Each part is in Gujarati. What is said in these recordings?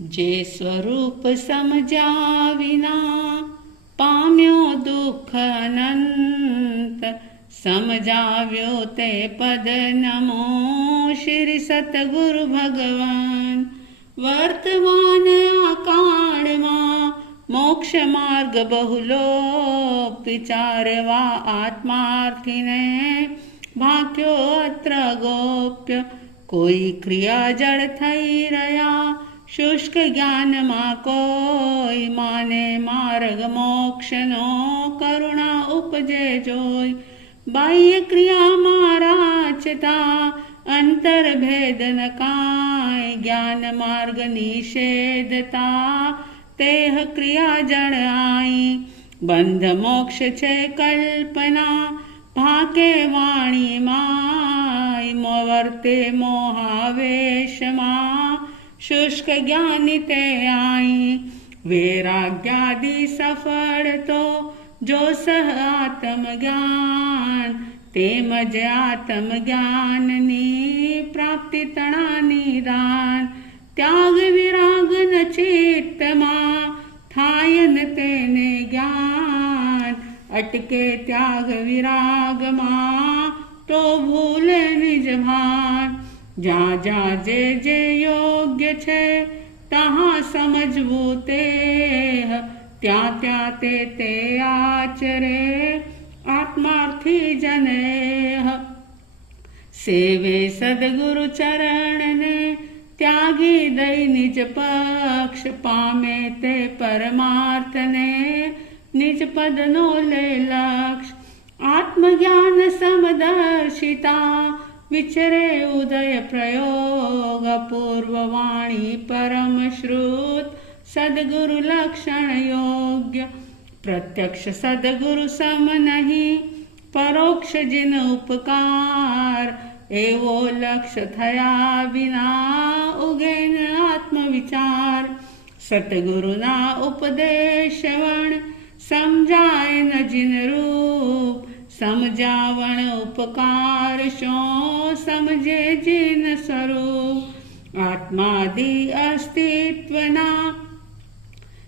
જે સ્વરૂપ સમજ્યા વિના પામ્યો દુઃખ અનંત, સમજાવ્યો તે પદ નમો શ્રી સતગુરુ ભગવાન. વર્તમાન આ કાળમાં મોક્ષ માર્ગ બહુલોક, વિચારવા આત્માર્થીને ભાગ્યો અત્ર ગોપ્ય. કોઈ ક્રિયા જળ થઈ રહ્યા, શુષ્ક જ્ઞાનમાં કોઈ માને માર્ગ મોક્ષનો, કરુણા ઉપજે જોઈ. બાહ્ય ક્રિયામાં રાચતા અંતર્ભેદ ન કાંઈ, જ્ઞાન માર્ગ નિષેધતા તેહ ક્રિયા જળ આઈ. બંધ મોક્ષ છે કલ્પના, ભાકે વાણી માય. વર્તે મોહાવેશમાં, શુષ્ક જ્ઞાની તે આઈ. વૈરાગ્યાદિ સફળ તો જો સહ આત્મજ્ઞાન, તેમજ આત્મજ્ઞાનની પ્રાપ્તિ તણાની દાન. ત્યાગ વિરાગ ન ચિત્તમાં, થાય ન તેને જ્ઞાન. અટકે ત્યાગ વિરાગમાં, તો ભૂલે નિજ ભાન. જ્યાં જ્યાં જે યોગ્ય છે, તહાં સમજવું તે, ત્યાં ત્યાં તે આચરે આત્માર્થી જનેહ. સેવે સદગુરુ ચરણને, ત્યાગી દઈ નિજ પક્ષ. પામે તે પરમાર્થને, નિજ પદનો લે લક્ષ. આત્મજ્ઞાન સમદર્શિતા, વિચરે ઉદય પ્રયોગ. પૂર્વ વાણી પરમ શ્રુત, સદગુરુ લક્ષણ યોગ્ય. પ્રત્યક્ષ સદગુરુ સમ નહીં, પરોક્ષ જીન ઉપકાર. એવો લક્ષ થયા વિના, ઉગે ન આત્મવિચાર. સતગુરુના ઉપદેશ વણ, સમજાય ન જીન રૂપ. સમજાવણ ઉપકાર શો, સમજે જીન સ્વરૂપ. આત્માદિ અસ્તિત્વના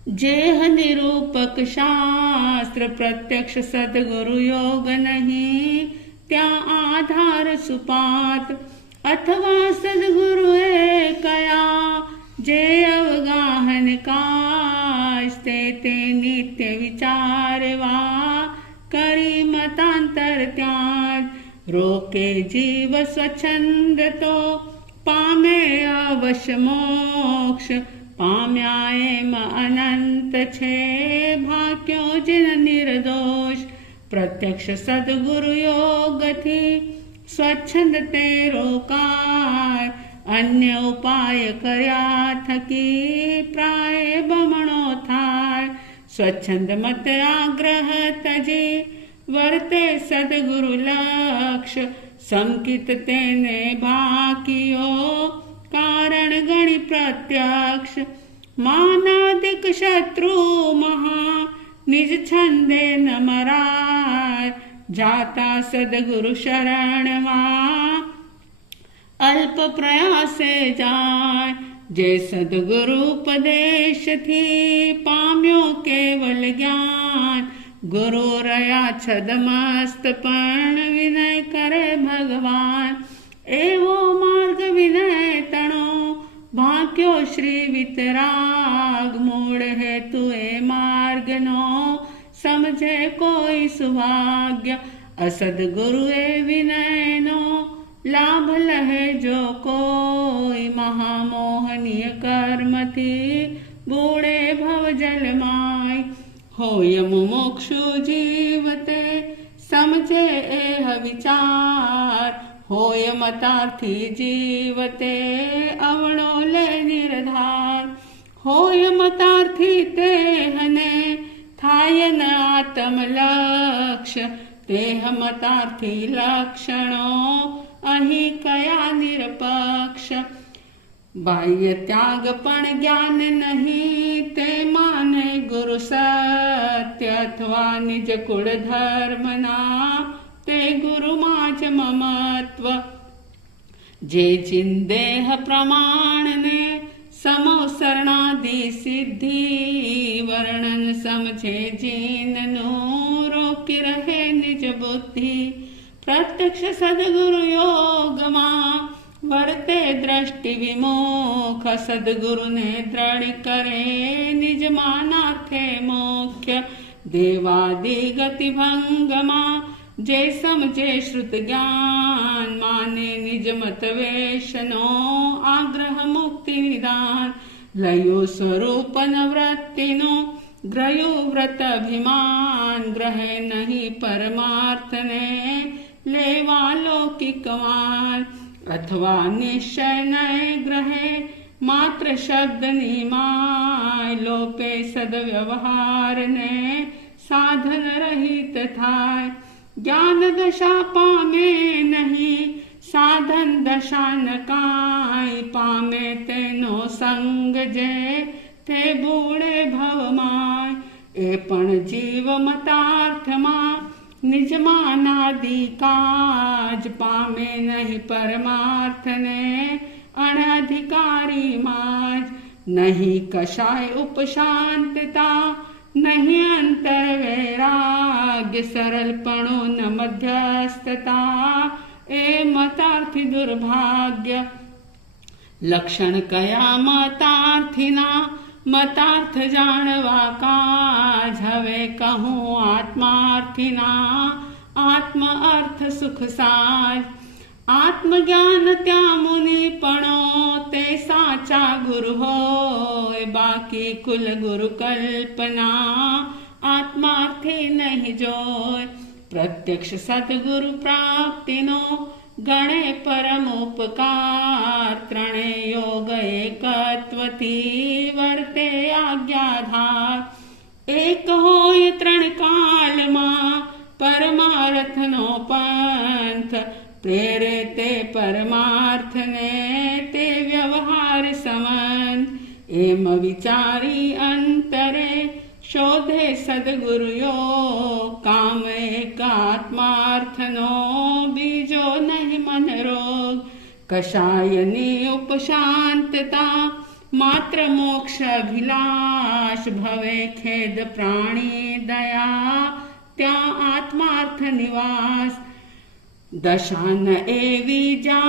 જેહ નિરૂપક શાસ્ત્ર. પ્રત્યક્ષ સદગુરુ યોગ નહીં, ત્યાં આધાર સુપાત. અથવા સદગુરુ એ કયા, જે અવગાહન કાશ. તે નિત્ય વિચારવા, કરી મતાંતર ત્યાગ. રોકે જીવ સ્વચ્છંદ તો, પામે અવશ મોક્ષ. પામ્યા એમ અનંત છે, ભાગ્યો જીન નિર્દોષ. પ્રત્યક્ષ સદગુરુ યોગથી, સ્વચ્છંદ તે રોકાય. અન્ય ઉપાય કર્યા થકી, પ્રાય બમણો થાય. સ્વચ્છંદ મત આગ્રહ તજી, વર્તે સદગુરુ લક્ષ. સંકિત તેને ભાકિયો, કારણ ગણી પ્રત્યક્ષ. માનાદિક શત્રુ મહા, નિજ છંદે ન મરાય. જાતા સદગુરુ શરણમાં, અલ્પ પ્રયાસે જાય. જે સદગુરુ ઉપદેશથી, પામ્યો કેવલ જ્ઞાન. ગુરુ રહ્યા છદમસ્ત, પણ વિનય કરે ભગવાન. એવો માર્ગ વિનય તણો, ભાગ્યો શ્રી વિતરાગ. મૂળ હેતુ એ માર્ગનો, સમજે કોઈ સુભાગ્ય. અસદગુરુ એ વિનયનો, લાભ લહે જો કોઈ. મહામોહનીય કર્મથી, બુડે ભવજલમાય. હોય મુમુક્ષુ જીવતે, સમજે એહ વિચાર. હોય મતાર્થી જીવતે, અવળો લે નિર્ધાર. હોય મતાર્થી તેહને, થાય ન આત્મલક્ષ. તેહ મતાર્થી લક્ષણો, અહીં કયા નિરપક્ષ. બાહ્ય ત્યાગ પણ જ્ઞાન નહીં, તે માને ગુરુ સત્ય. અથવા નિજ કુળ ધર્મના, તે ગુરુમાં જ મમત્વ. જે ચિંદેહ પ્રમાણને, समो शरणादि सिद्धि वर्णन समझे जीननो रोकी रहे निज बुद्धि प्रत्यक्ष सद्गुरु योग मां वर्ते दृष्टि विमोख सद्गुरु ने दृढ़ करे निज मानार्थे मोक्ष देवादि गति भंगमा जे समझे श्रुत ज्ञान माने निज मत वेशनो आग्रह मुक्ति निदान लयो स्वरूप नवृत्तिनो ग्रयो व्रत अभिमान ग्रहे नहीं परमार्थ ने लेवा लौकिक मान अथवा निश्चय नए ग्रहे मात्र शब्द निमाय लोपे सदव्यवहार ने साधन रहित थाय ज्ञान दशा पामे नहीं साधन दशा न काय पामे तेनो संग जे ते बूढ़े भवमाय ए पण जीव मतार्थमा निज मानादि काज पामे नहीं परमार्थ ने अनधिकारी माज नहीं कषाय उपशांतता नहीं अंतर वैराग्य सरलपणो न मध्यस्थता ए मतार्थी दुर्भाग्य लक्षण कया मतार्थीना मतार्थ जाणवा काज हवे कहूँ आत्मार्थीना आत्म अर्थ सुख साज आत्मज्ञान त्या मुनिपणो ते साचा गुरु होय बाकी कुल गुरु कल्पना आत्मार्थी नहीं जोय प्रत्यक्ष सद्गुरु प्राप्तिनो गणे परमोपकार त्रणे योग एकत्वती वर्ते आज्ञाधार एक होय त्रण काल मां परमार्थनो पंथ प्रेरे ते परमार्थ ने ते व्यवहार समंत एम विचारी अंतरे शोधे सद्गुरु योग काम एकात्मार्थनो बीजो नहीं मन रोग कषायनी उपशांतता मात्र मोक्ष अभिलाष भवे खेद प्राणी दया त्या आत्मार्थ निवास दशान एवी जा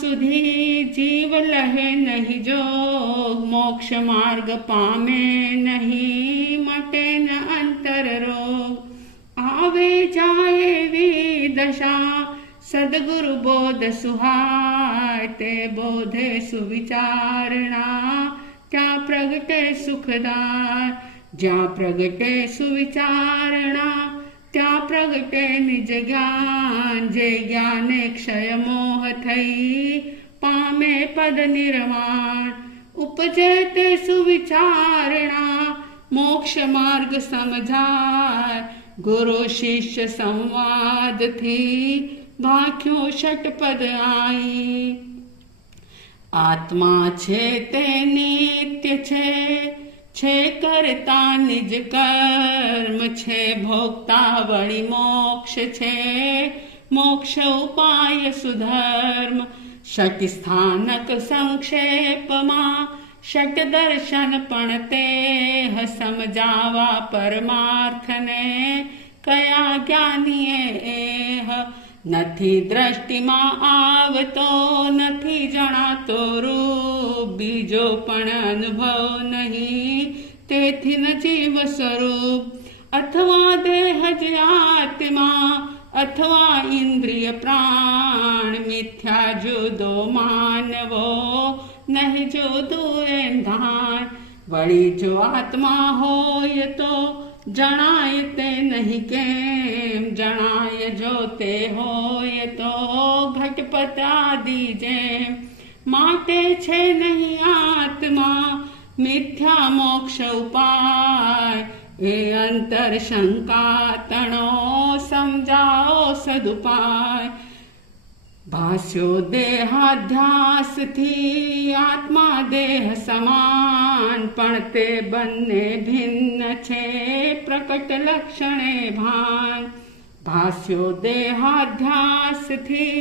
सुधी जीव लहे नहीं जोग मोक्ष मार्ग पामे नहीं मटे न अंतर रोग आवे जाए वी दशा सद्गुरु बोध सुहाय ते बोधे सुविचारणा त्या प्रगटे सुखदार ज्या प्रगटे सुविचारणा त्या प्रगटे निज ज्ञान जे ज्ञाने क्षय मोह थई पामे पद निर्वाण उपजे ते सुविचारणा मोक्ष मार्ग समझाय गुरु शिष्य संवाद थी भाख्यो षटपद आई आत्मा छे ते नित्य छे करता निज कर्म छे भोगता वળી मोक्ष छे मोक्ष उपाय सुधर्म षट स्थानक संक्षेपमा षट दर्शन पण ते समजावा परमार्थ ने कया ज्ञानीए एह નથી દ્રષ્ટિમાં આવતો નથી જણાતો રૂપ બીજો પણ અનુભવ નહીં તેથી ન જીવ સ્વરૂપ અથવા દેહ જ આત્મા અથવા ઇન્દ્રિય પ્રાણ મિથ્યા જુદો માનવો નહીં જુદું એમ ધાન વળી જો આત્મા હોય તો જણાય તે નહીં કેમ જણાય જો તે હોય તો ઘટપટ આદિ જેમ માટે છે નહીં આત્મા મિથ્યા મોક્ષ ઉપાય એ અંતર શંકા તણો સમજાવો સદુપાય ભાસ્યો દેહાધ્યાસથી આત્મા દેહ સમાન પણ તે બંને ભિન્ન છે પ્રકટ લક્ષણે ભાન ભાસ્યો દેહાધ્યાસથી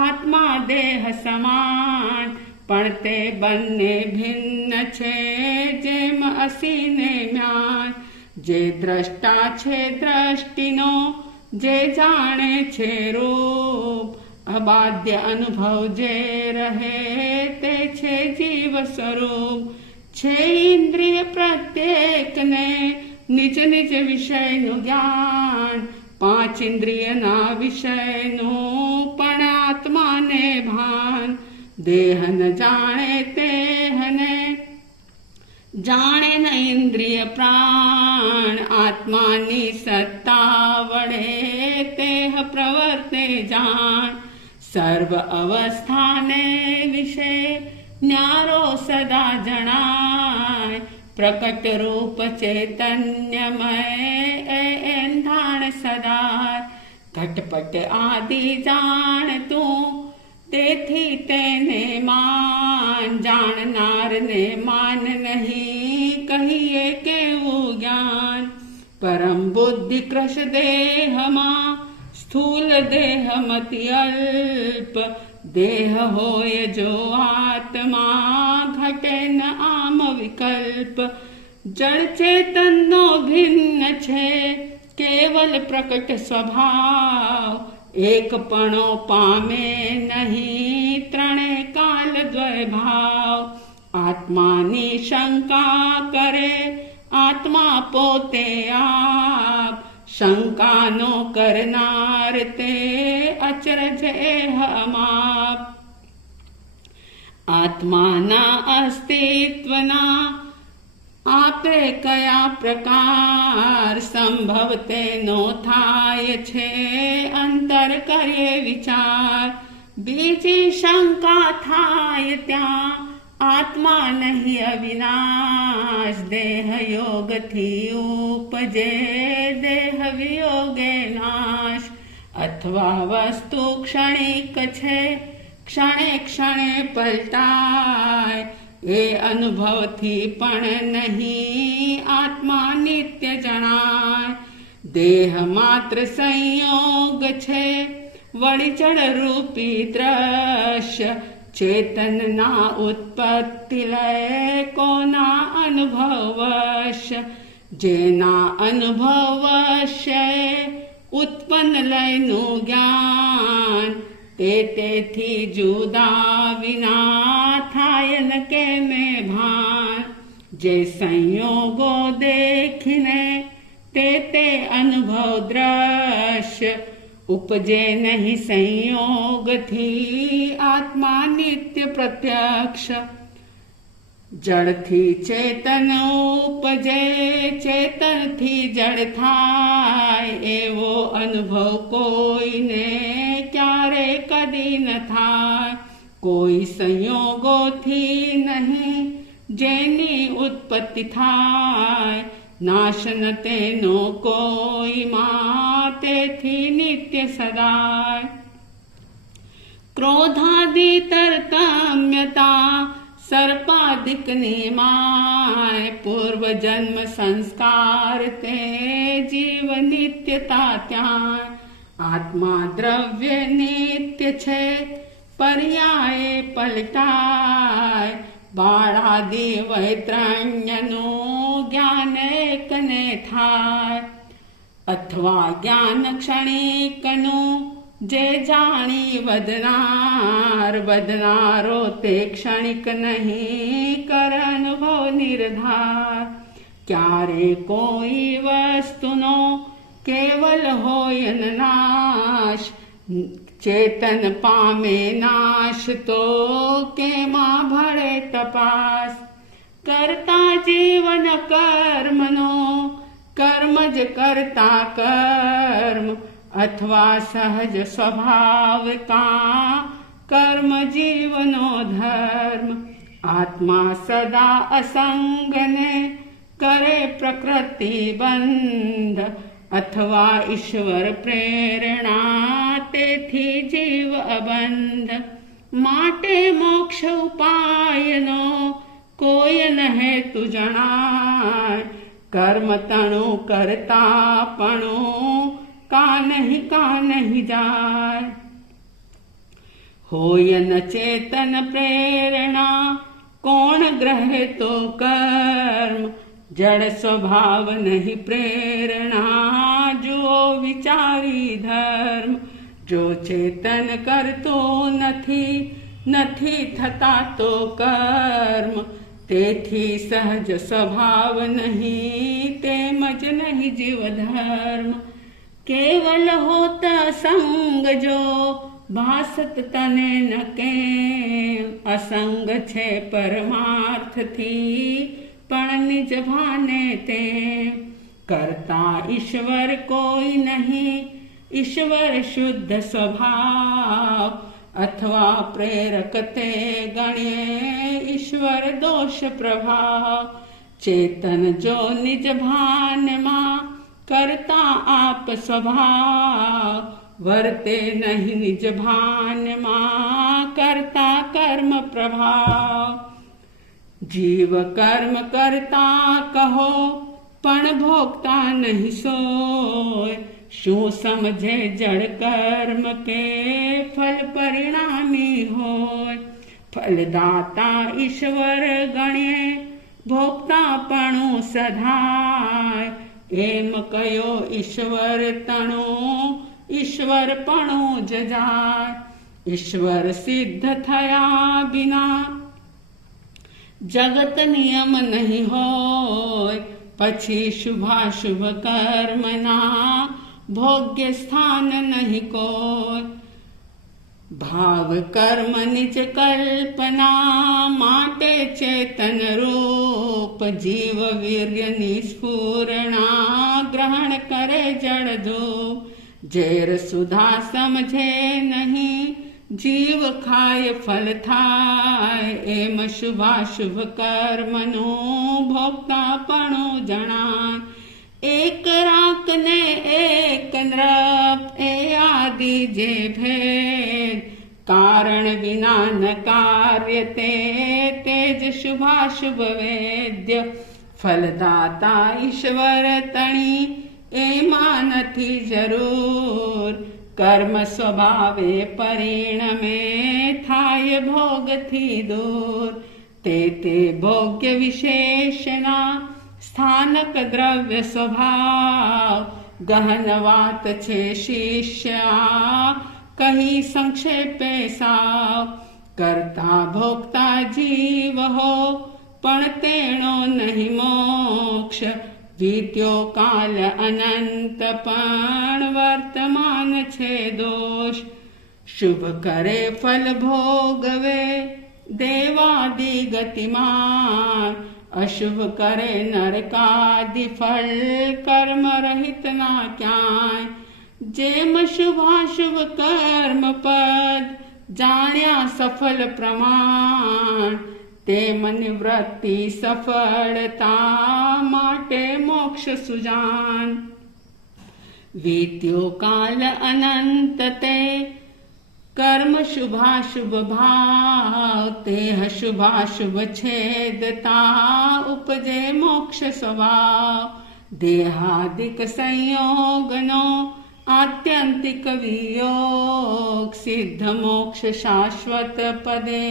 આત્મા દેહ સમાન પણ તે બંને ભિન્ન છે જેમ અસીને મ્યાન. જે દ્રષ્ટા છે દ્રષ્ટિનો, જે જાણે છે રૂપ, અબાધ્ય અનુભવ જે રહે તે છે જીવ સ્વરૂપ. છે ઇન્દ્રિય પ્રત્યેકને નિજ નિજ વિષયનું જ્ઞાન, પાંચ ઇન્દ્રિયના વિષયનું પણ આત્માને ભાન. દેહ ન જાણે તેહને જાણે ન ઇન્દ્રિય પ્રાણ, આત્માની સત્તા વડે તેહ પ્રવર્તે જાણ. સર્વ અવસ્થાને વિશે ન્યારો સદા જણાય, પ્રકટ રૂપ ચૈતન્યમય એંધાણ સદા. ઘટપટ આદિ જાણતું તેથી તેને માન, જાણનારને માન નહીં કહીએ કેવું જ્ઞાન. પરમ બુદ્ધિ કૃશ દેહમાં, સ્થૂલ દેહ મતિ અલ્પ. દેહ હોય જો આત્મા, ઘટે ન આમ વિકલ્પ. જળ ચેતનનો ભિન્ન છે કેવલ પ્રકટ સ્વભાવ, એકપણો પામે નહીં ત્રણે કાલ દ્વૈભાવ. આત્માની શંકા કરે આત્મા પોતે આપ, શંકાનો કરનાર તે અચરજ અમાપ. આત્માના અસ્તિત્વના આપે કયા પ્રકાર, સંભવ તેનો થાય છે અંતર કરીએ વિચાર. બીજી શંકા થાય ત્યાં આત્મા નહીં અવિનાશ, દેહ યોગથી ઉપજે દેહ વિયોગે નાશ. અથવા વસ્તુ ક્ષણિક છે ક્ષણે ક્ષણે પલટાય, એ અનુભવથી પણ નહીં આત્મા નિત્ય જણાય. દેહ માત્ર સંયોગ છે વળી જળ રૂપી દ્રશ્ય, ચેતનના ઉત્પત્તિ લય કોના અનુભવશ. જેના અનુભવશ્ય ઉત્પન્ન લયનું જ્ઞાન, તેથી જુદા વિના થાય ન કેમે ભાન. જે સંયોગો દેખીને તે અનુભવ દ્રશ્ય, ઉપજે નહીં સંયોગથી આત્મા નિત્ય પ્રત્યક્ષ. જળથી ચેતન ઉપજે ચેતનથી જળ થાય, એવો અનુભવ કોઈને ક્યારે કદી ન થાય. કોઈ સંયોગોથી નહીં જેની ઉત્પત્તિ થાય, નાશ ન તેનો કોઈમાં તેથી નિત્ય સદાય. ક્રોધાદિ તરતમ્યતા સર્પાદિકની માય, પૂર્વ જન્મ સંસ્કાર તે જીવ નિત્યતા ત્યાં. આત્મા દ્રવ્ય નિત્ય છે પર્યાય પલટાય, બાળાદિ વૈત્રણ્યનું જ્ઞાન એકને થાય. અથવા જ્ઞાન ક્ષણિકનું જે જાણી વધનાર, વધનારો તે ક્ષણિક નહીં કર અનુભવ નિર્ધાર. ક્યારે કોઈ વસ્તુનો કેવલ હોય ન નાશ, ચેતન પામે નાશ તો કેમાં ભળે તપાસ. કરતા જીવન કર્મનો, કર્મ જ કરતા કર્મ, અથવા સહજ સ્વભાવ કા કર્મ જીવનો ધર્મ. આત્મા સદા અસંગને કરે પ્રકૃતિ બંધ, અથવા ઈશ્વર પ્રેરણા તેથી જીવ અબંધ. માટે મોક્ષ ઉપાયનો કોઈ ન હેતુ જણાય, કર્મ તણું કરતા પણ કા નહીં જાય. होय न चेतन प्रेरणा कोण ग्रहे तो कर्म। जड़ स्वभाव नहीं प्रेरणा जुओ विचारी धर्म। जो चेतन करतो નથી થતા તો કર્મ। તેથી સહજ સ્વભાવ નહીં તેમજ નહીં જીવ ધર્મ। કેવલ હોત સંગ જો ભાસત તને ન કેમ। અસંગ છે પરમાર્થથી પણ નિજ ભાને તેમ। કરતા ઈશ્વર કોઈ નહીં ઈશ્વર શુદ્ધ સ્વભાવ। अथवा प्रेरक ते गण्ये ईश्वर दोष प्रभाव। चेतन जो निज भान मां करता आप स्वभाव। वर्ते नहीं निज भान मां करता कर्म प्रभाव। जीव कर्म करता कहो पण भोगता नहीं सोय। શું સમજે જડ કર્મ કે ફલ પરિણામી હોય। ફલદાતા ઈશ્વર ગણ્યે ભોગતાપણું સધાય। એમ કયો ઈશ્વર તણું ઈશ્વરપણું જજાય। ઈશ્વર સિદ્ધ થયા બિના જગત નિયમ નહીં હોય। પછી શુભાશુભ કર્મના ભોગ્ય સ્થાન નહીં કોઈ। ભાવ કર્મ નિજ કલ્પના માટે ચેતન રૂપ। જીવ વીર્ય નિસ્ફુરણા ગ્રહણ કરે જળધૂપ। ઝેર સુધા સમજે નહીં જીવ ખાય ફલ થાય। એમ શુભાશુભ કર્મનું ભોગતાપણું જણાય। एक राक ने एक नृप ए आदि जे भेद। कारण विना न कार्य ते तेज शुभाशुभ वेद्य। फलदाता ईश्वर तणी एमा નથી જરૂર। કર્મ સ્વભાવે પરિણમે થાય ભોગથી દૂર। તે ભોગ્ય વિશેષના સ્થાનક દ્રવ્ય સ્વભાવ। ગહન વાત છે શિષ્યા કહી સંક્ષેપે સાવ। કરતા ભોગતા જીવ હો પણ તેણો નહીં મોક્ષ। વીત્યો કાલ અનંત પણ વર્તમાન છે દોષ। શુભ કરે ફલ ભોગવે દેવાદિ ગતિમાન। અશુભ કરે નરકાદિ ફલ કર્મ રહિત ના ક્યાંય। જેમ શુભાશુભ કર્મ પદ જાણ્યા સફલ પ્રમાણ। તેમ નિવૃત્તિ સફળતા માટે મોક્ષ સુજાન। વીત્યો કાલ અનંત તે કર્મ શુભાશુભ ભાવ। તે શુભાશુભ છેદતા ઉપજે મોક્ષ સ્વભાવ। દેહાદિક સંયોગનો આત્યંતિક વિયોગ। સિદ્ધ મોક્ષ શાશ્વત પદે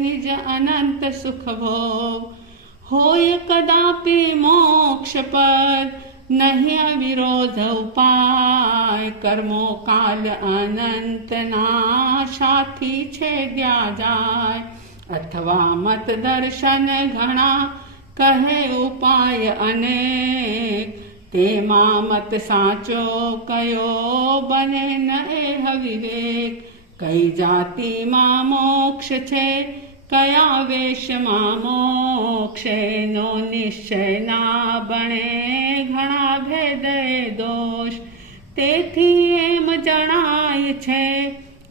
નિજ અનંત સુખ ભોગ। હોય કદાપી મોક્ષ પદ નહીં અવિરોધ ઉપાય। કર્મો કાલ અનંતના સાથી છેદ્યા જાય। અથવા મત દર્શન ઘણા કહે ઉપાય અનેક। તેમાં મત સાચો કયો બને ન એહ વિવેક। કઈ જાતિમાં મોક્ષ છે કયા વેશમાં મોક્ષ। એનો નિશ્ચય ના બને ઘણા ભેદે દોષ। તેથી એમ જણાય છે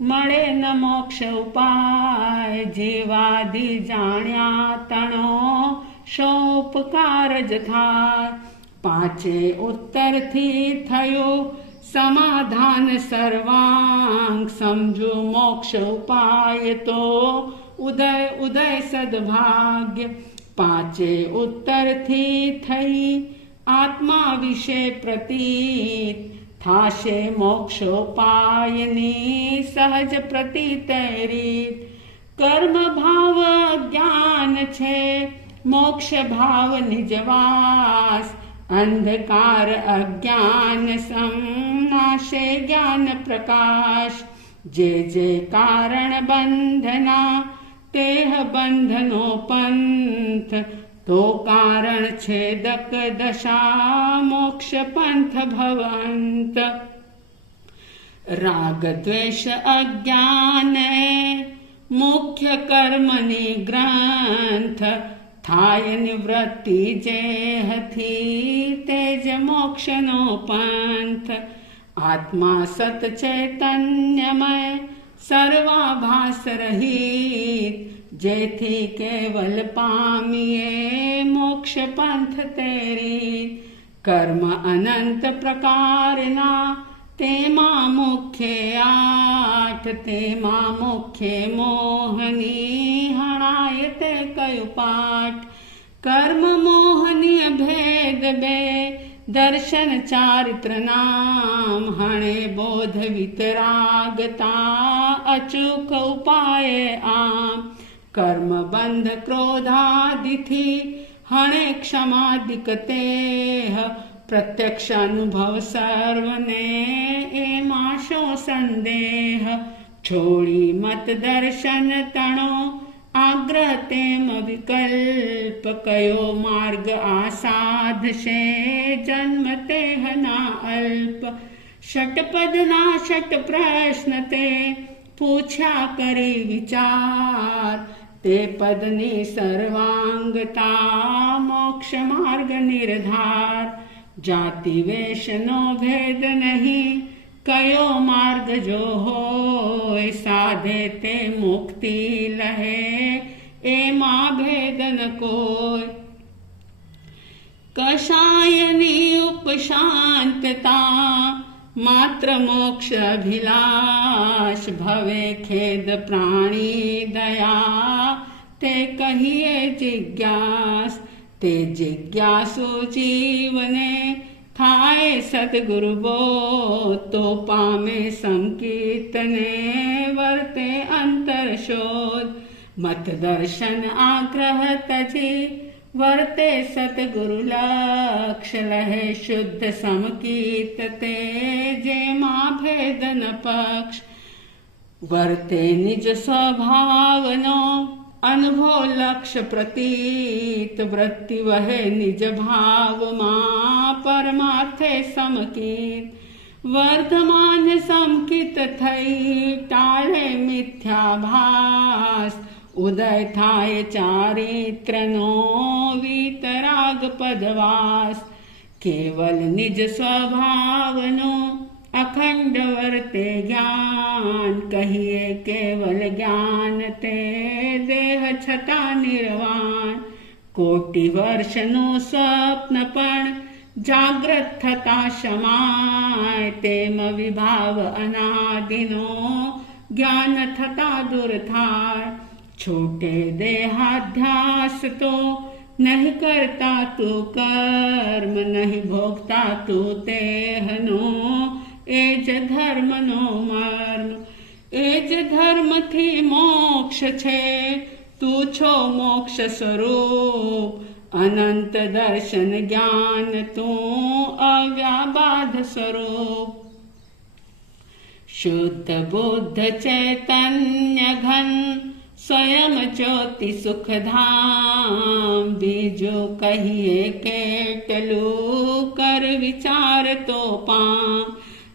મળે ન મોક્ષ ઉપાય। જીવાદિ જાણ્યા તણો શોપકાર જ થાય। પાંચે ઉત્તરથી થયું સમાધાન સર્વાંગ। સમજો મોક્ષ ઉપાય તો ઉદય ઉદય સદભાગ્ય। પાંચે ઉત્તરથી થઈ આત્મા વિશે પ્રતીત થાશે મોક્ષોપાયની સહજ પ્રતીત રીત. કર્મ ભાવ જ્ઞાન છે, મોક્ષ ભાવ નિજવાસ. અંધકાર અજ્ઞાન સમનાશે જ્ઞાન પ્રકાશ. જે જે કારણ બંધના તેહ બંધનો પંથ. તો કારણ છેદક દશા મોક્ષ પંથ ભવંત. રાગ દ્વેષ અજ્ઞાન મુખ્ય કર્મની ગ્રંથ. થાય નિવૃત્તિ જેહથી તેજ મોક્ષનો પંથ. આત્મા સત ચૈતન્યમય સર્વાભાસ રહિત. જેથી કેવલ પામીએ મોક્ષ પંથ તેરી. કર્મ અનંત પ્રકારના તેમાં મુખ્ય 8. તેમાં મુખ્ય મોહની હણાય તે કયું પાઠ. કર્મ મોહની ભેદ બે, દર્શન ચારિત્ર નામ. હણે બોધ વિતરાગતા અચૂક ઉપાય આમ. કર્મ બંધ ક્રોધાદિથી હણે ક્ષમાદિક તેહ. પ્રત્યક્ષ અનુભવ સર્વને એમાં શો સંદેહ. છોડી મત દર્શન તણો આગ્રહ તેમ વિકલ્પ. કયો માર્ગ આ સાધશે જન્મ તેહના અલ્પ. ષટપદના ષટ પ્રશ્ન તે પૂછ્યા કરી વિચાર. તે પદની સર્વાંગતા મોક્ષ માર્ગ નિર્ધાર. જાતિ વેશનો ભેદ નહીં, કયો માર્ગ જો હોય. સાધે તે મુક્તિ લહે, એમાં ભેદ ન કોઈ. કશાયની ઉપશાંતતા માત્ર મોક્ષ અભિલાષ. ભવે ખેદ પ્રાણી દયા તે કહીએ જિજ્ઞાસ. તે જિજ્ઞાસુ જીવને થાય સદગુરુ બોધ. તો પામે સંકીર્તને વર્તે અંતર શોધ. મત દર્શન આગ્રહ તજી વર્તે સતગુરુ લક્ષ. લહે શુદ્ધ સમકીર્ત તે જેમાં ભેદ ન પક્ષ. વર્તે નિજ સ્વભાવનો અનુભવ લક્ષ પ્રતીત. વૃત્તિ વહે નિજ ભાવમાં પરમાર્થે સમકીત. વર્ધમાન સમકિત થઈ ટાળે મિથ્યાભાસ. ઉદય થાય ચારિત્રનો વિતરાગ પદવાસ. કેવલ નિજ સ્વભાવનો અખંડ વર્તે જ્ઞાન. કહીએ કેવલ જ્ઞાન તે દેહ છતાં નિર્વાણ. કોટી વર્ષનું સ્વપ્ન પણ જાગ્રત થતા શમાય. તેમ વિભાવ અનાદિનો જ્ઞાન થતા દૂર થાય. છૂટે દેહાધ્યાસ તો નહીં કરતા તું કર્મ. નહીં ભોગતા તું તેહનો એ જ ધર્મનો મર્મ. એ જ ધર્મથી મોક્ષ છે, તું છો મોક્ષ સ્વરૂપ. અનંત દર્શન જ્ઞાન તું અવ્યાબાધ સ્વરૂપ. શુદ્ધ બુદ્ધ ચૈતન્ય ઘન સ્વયં જ્યોતિ સુખધામ. બીજું કહીએ કેટલું કર વિચાર તો પામ.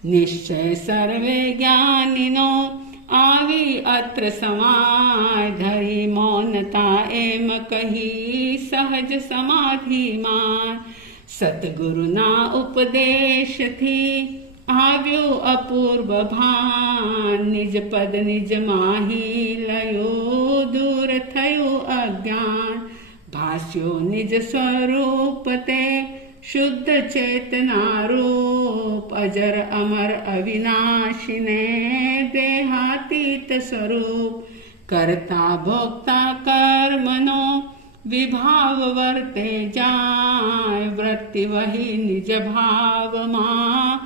નિશ્ચય સર્વે જ્ઞાનીનો આવી અત્ર સમાય. ધરી મૌનતા એમ કહી સહજ સમાધિમાં. સતગુરુના ઉપદેશથી આવ્યું અપૂર્વ ભાન. નિજ પદ નિજ માહી લયો દૂર થયું અજ્ઞાન. ભાસ્યો નિજ સ્વરૂપ તે શુદ્ધ ચેતના રૂપ. અજર અમર અવિનાશીને દેહાતીત સ્વરૂપ. કરતા ભોગતા કર્મનો વિભાવ વર્તે જાય. વૃત્તિ વહી નિજ ભાવમાં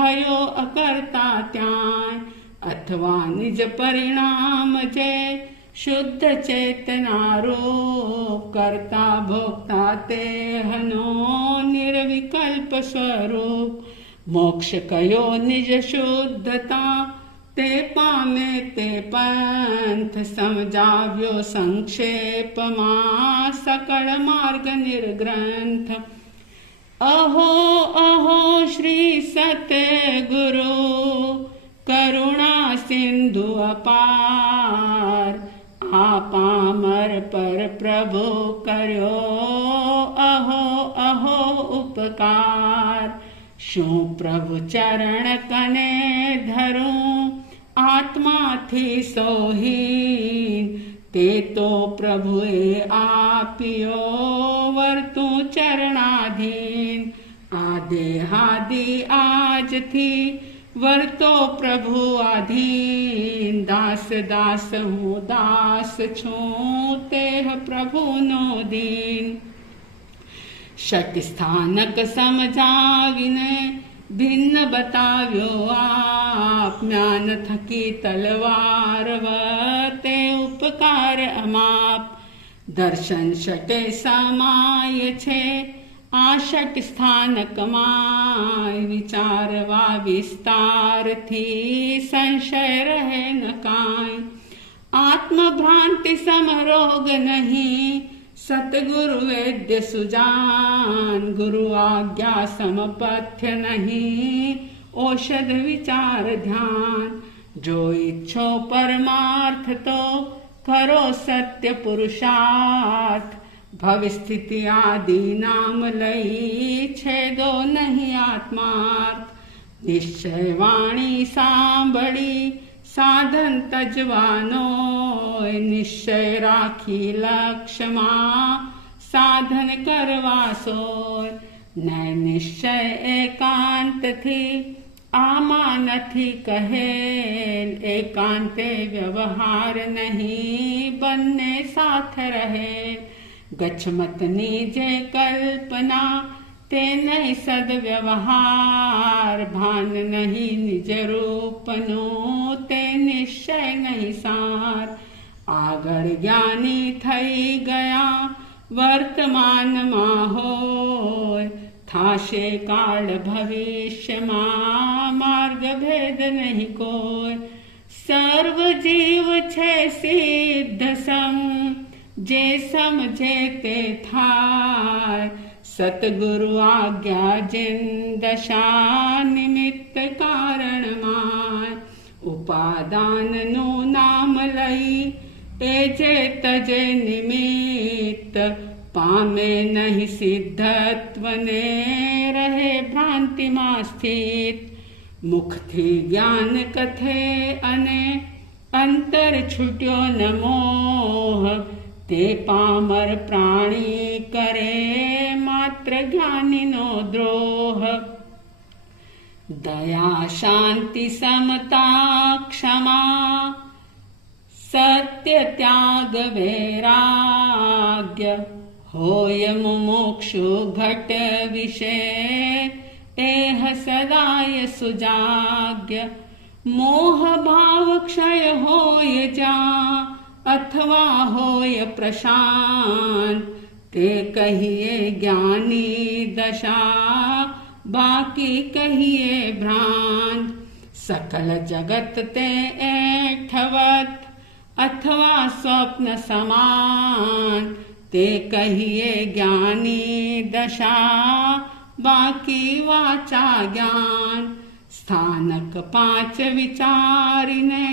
થયો અકર્તા ત્યાંય, અથવા નિજ પરિણામ જે શુદ્ધ ચેતનારૂપ, કરતા ભોગતા તેહનો નિર્વિકલ્પ સ્વરૂપ. મોક્ષ કયો નિજ શુદ્ધતા, તે પામે તે પંથ, સમજાવ્યો સંક્ષેપમાં સકળ માર્ગ નિર્ગ્રંથ. અહો અહો શ્રી સતગુરુ, કરુણા સિંધુ અપાર, આ પામર પર પ્રભુ કર્યો અહો અહો ઉપકાર. શું પ્રભુ ચરણ કને ધરું, આત્માથી સોહીન, તે તો પ્રભુએ આપ્યો વર્તું ચરણાધીન. આ દેહાદિ આજથી વર્તો પ્રભુ આધીન, દાસ દાસ હું દાસ છું, તેહ પ્રભુનો દીન. ષટ સ્થાનક સમજાવીને ભિન્ન બતાવ્યો આપ, જ્ઞાન થકી તલવાર તે ઉપકાર અમાપ. દર્શન ષટે સમાય છે આ ષટ સ્થાનકમાં, વિચારવા વિસ્તારથી સંશય રહે ન કાંઈ. આત્મભ્રાંતિ સમરોગ નહીં, સતગુરુ વેદ્ય સુજાન, ગુરુ આજ્ઞા સમપથ્ય નહીં, ઔષધ વિચાર ધ્યાન. જો ઈચ્છો પરમાર્થ તો કરો સત્ય પુરુષાર્થ, ભવસ્થિતિ આદિ નામ લઈ છેદો નહીં આત્માર્થ. નિશ્ચય વાણી સાંભળી સાધન તજવાનો, નિશ્ચય રાખી લક્ષ્યમાં સાધન કરવા સોય. ને નિશ્ચય એકાંતથી આમાં નથી કહેલ, એકાંતે વ્યવહાર નહીં બંને સાથ રહે. ગચ્છમતની જે કલ્પના તે નહીં સદવ્યવહાર, ભાન નહીં નિજ રૂપનું તે નિશ્ચય નહીં સાર. આગળ જ્ઞાની થઈ ગયા વર્તમાનમાં હોય, થાશે કાળ ભવિષ્યમાં માર્ગ ભેદ નહીં કોઈ. સર્વ જીવ છે સિદ્ધ સમ, જે સમજે તે થાય, સતગુરુ આજ્ઞા જેન દશા નિમિત્ત કારણમાં. ઉપાદાનનું નામ લઈ એ જે તજે નિમિત્ત, પામે નહીં સિદ્ધત્વને રહે ભ્રાંતિમાં સ્થિત. મુખથી જ્ઞાન કથે અને અંતર છૂટ્યો ન મોહ, તે પામર પ્રાણી કરે માત્ર જ્ઞાનીનો દ્રોહ. દયા શાંતિ સમતા ક્ષમા સત્ય ત્યાગ વૈરાગ્ય, હોય મુમુક્ષુ ઘટ વિશે એહ સદાય સુજાગ્ય. મોહ ભાવ ક્ષય હોય જ્યાં, અથવા હોય પ્રશાંત, તે કહીએ જ્ઞાની દશા, બાકી કહીએ ભ્રાંત. સકલ જગત તે એઠવત, અથવા સ્વપ્ન સમાન, તે કહીએ જ્ઞાની દશા, બાકી વાચા જ્ઞાન. સ્થાનક પાંચ વિચારીને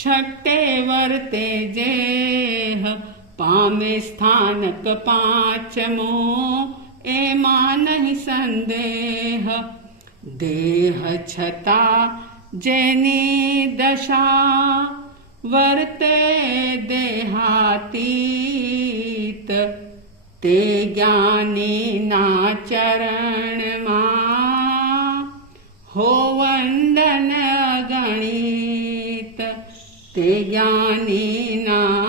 છઠ્ઠે વર્તે જેહ, પામે સ્થાનક પાંચમો એમાં નહીં સંદેહ. દેહ છતાં જેની દશા વર્તે દેહાતીત, તે જ્ઞાનીના ચરણમાં હો વંદન ગણિત. તે જ્ઞાનીના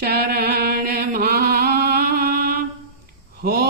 ચરણમાં હો